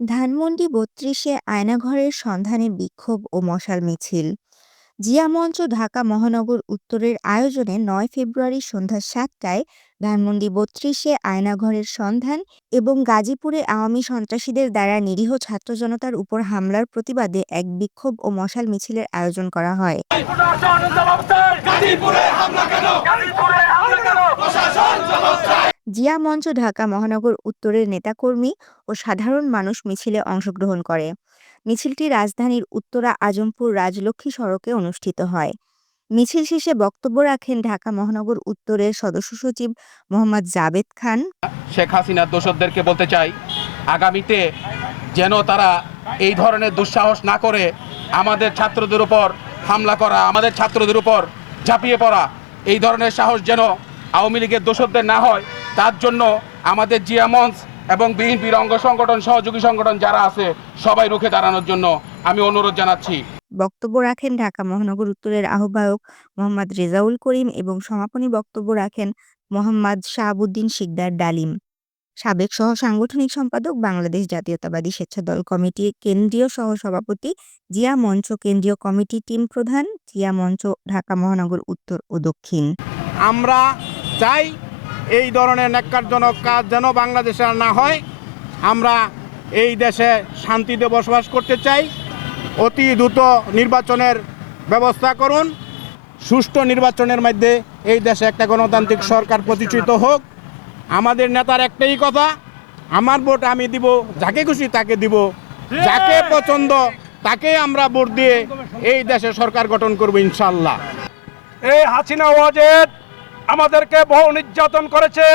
ধানমন্ডি ৩২-এ আয়নাঘরের সন্ধানে বিক্ষোভ ও মশাল মিছিল। জিয়া মঞ্চ ঢাকা মহানগর উত্তরের আয়োজনে ৯ ফেব্রুয়ারি সন্ধ্যা ৭টায় ধানমন্ডি ৩২-এ আয়নাঘরের সন্ধান এবং গাজীপুরে আওয়ামী সন্ত্রাসীদের দ্বারা নিরীহ ছাত্র জনতার উপর হামলার প্রতিবাদে এক বিক্ষোভ ও মশাল মিছিলের আয়োজন করা হয়। জিয়া মঞ্চ ঢাকা মহানগর উত্তরের নেতাকর্মী ও সাধারণ মানুষ মিছিলে অংশগ্রহণ করে। মিছিলটি রাজধানীর উত্তরা আজমপুর রাজলক্ষ্মী সড়কে অনুষ্ঠিত হয়। মিছিল শেষে বক্তব্য রাখেন ঢাকা মহানগর উত্তরের সদস্য সচিব মোহাম্মদ জাবেদ খান। শেখ হাসিনার দোসরদেরকে বলতে চাই, আগামীতে যেন তারা এই ধরনের দুঃসাহস না করে আমাদের ছাত্রদের উপর হামলা করা, আমাদের ছাত্রদের উপর ঝাঁপিয়ে পড়া, এই ধরনের সাহস যেন আওয়ামী লীগের দোসরদের না হয়, তার জন্য আমাদের জিয়া মঞ্চ এবং বিএনপির অঙ্গ সংগঠন, সহযোগী সংগঠন যারা আছে সবাই রুখে দাঁড়ানোর জন্য আমি অনুরোধ জানাচ্ছি। বক্তব্য রাখেন ঢাকা মহানগর উত্তরের আহ্বায়ক মোহাম্মদ রেজাউল করিম এবং সমাপনী বক্তব্য রাখেন মোহাম্মদ শাহাবুদ্দিন শিকদার ডালিম, সাবেক সহ সাংগঠনিক সম্পাদক, বাংলাদেশ জাতীয়তাবাদী স্বেচ্ছাদল কমিটির কেন্দ্রীয় সহসভাপতি, জিয়া মঞ্চ কেন্দ্রীয় কমিটি টিম প্রধান, জিয়া মঞ্চ ঢাকা মহানগর উত্তর ও দক্ষিণ। আমরা চাই এই ধরনের ন্যাক্কারজনক কাজ যেন বাংলাদেশে আর না হয়। আমরা এই দেশে শান্তিতে বসবাস করতে চাই। অতি দ্রুত নির্বাচনের ব্যবস্থা করুন। সুষ্ঠু নির্বাচনের মধ্যে এই দেশে একটা গণতান্ত্রিক সরকার প্রতিষ্ঠিত হোক। আমাদের নেতার একটাই কথা, আমার ভোট আমি দিব, যাকে খুশি তাকে দিব, যাকে পছন্দ তাকে আমরা ভোট দিয়ে এই দেশে সরকার গঠন করব ইনশাল্লাহ। এই হাসিনা ওয়াজেদ আমাদেরকে বহু নির্যাতন করেছে।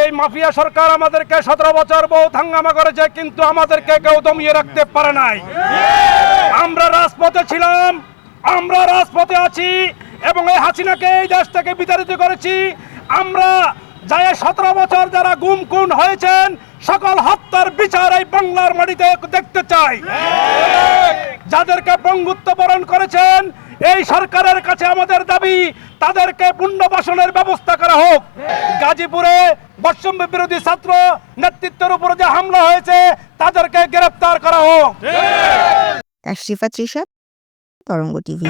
এই মাফিয়া সরকার আমাদেরকে 17 বছর বহু হাঙ্গামা করেছে, কিন্তু আমাদেরকে কেউ দমিয়ে রাখতে পারে নাই। আমরা রাজপথে ছিলাম, আমরা রাজপথে আছি এবং এই হাসিনাকে এই দেশ থেকে বিতাড়িত করেছি। আমরা যারা 17 বছর যারা গুম খুন হয়েছেন সকল হত্যার বিচার এই বাংলার মাটিতে দেখতে চাই। যাদেরকে পঙ্গুত্ব বরণ করেছেন, এই সরকারের কাছে আমাদের দাবি তাদেরকে পুনর্বাসনের ব্যবস্থা করা হোক। গাজীপুরে বৈষম্য বিরোধী ছাত্র নেতৃত্বের উপর যে হামলা হয়েছে তাদেরকে গ্রেফতার করা হোক। তাশরিফা তৃষা, তরঙ্গ টিভি।